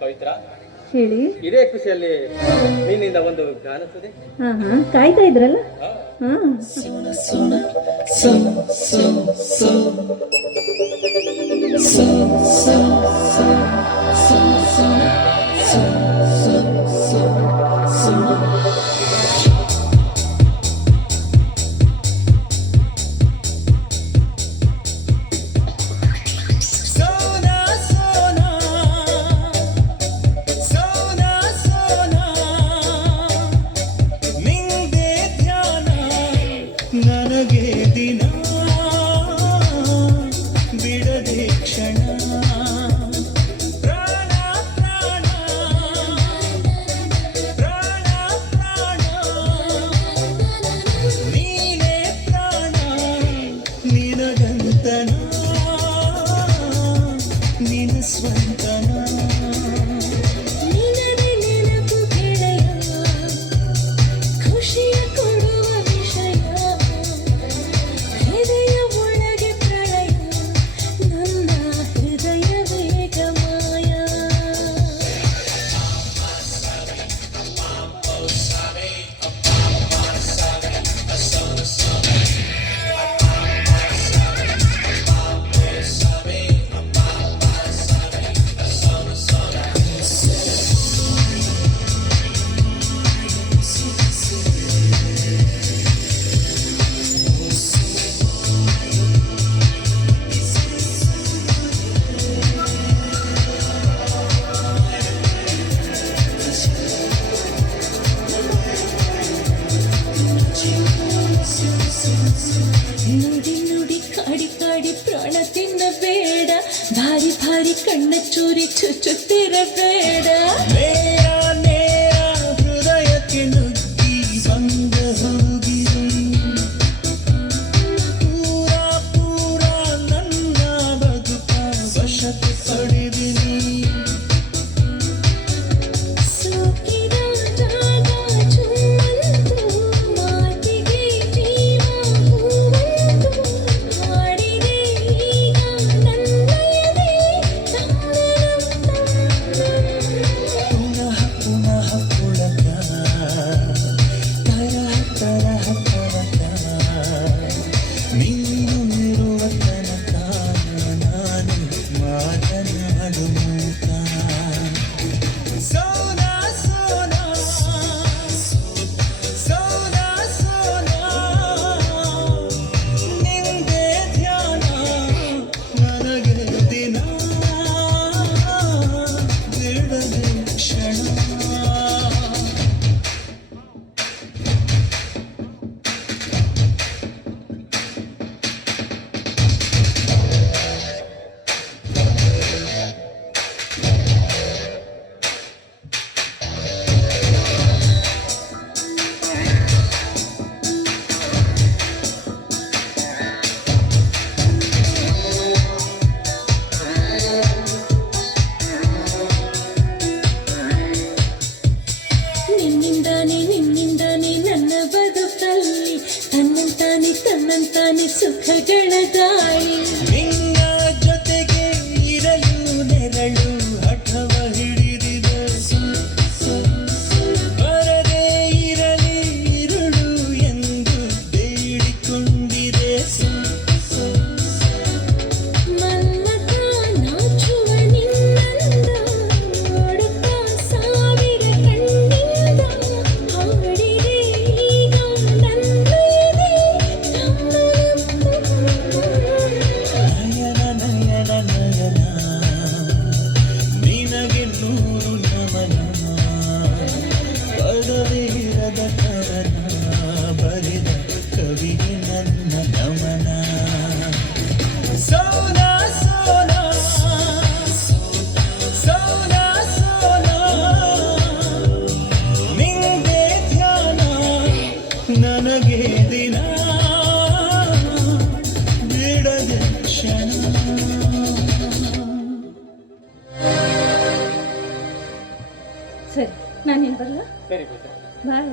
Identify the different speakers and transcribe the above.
Speaker 1: ಪವಿತ್ರ?
Speaker 2: ಹೇಳಿ.
Speaker 1: ಇದೇ ಖುಷಿಯಲ್ಲಿ ನಿನ್ನಿಂದ ಒಂದು ಗಾನ ಹ್ಮ್
Speaker 2: ಹಾ ಹಾ. ಕಾಯ್ತಾ ಇದ್ರಲ್ಲ? ಹಾ.
Speaker 3: ನನಗೆ ದಿನ ಬಿಡದೆ ಕ್ಷಣ. ಪ್ರಾಣ ಪ್ರಾಣ ಪ್ರಾಣ ಪ್ರಾಣ. ನೀನೇ ಪ್ರಾಣ ನಿನಗಂತನ. ನಿನ നുടി നുടി കാടി
Speaker 4: കാടി പ്രാണത്തിന്ന ഭാരി ഭാരി കണ്ണച്ചൂരി ചുറ്റുത്തിരവ് ಸುಖಗಳ
Speaker 3: ಗಾಳಿ ನನಗೆ ದಿನ ಬಿಡದೆ ಕ್ಷಣ.
Speaker 2: ಸರಿ ನಾನೇನು ಬರಲ್ಲ
Speaker 1: ಸರಿ
Speaker 2: ಬಾಯ್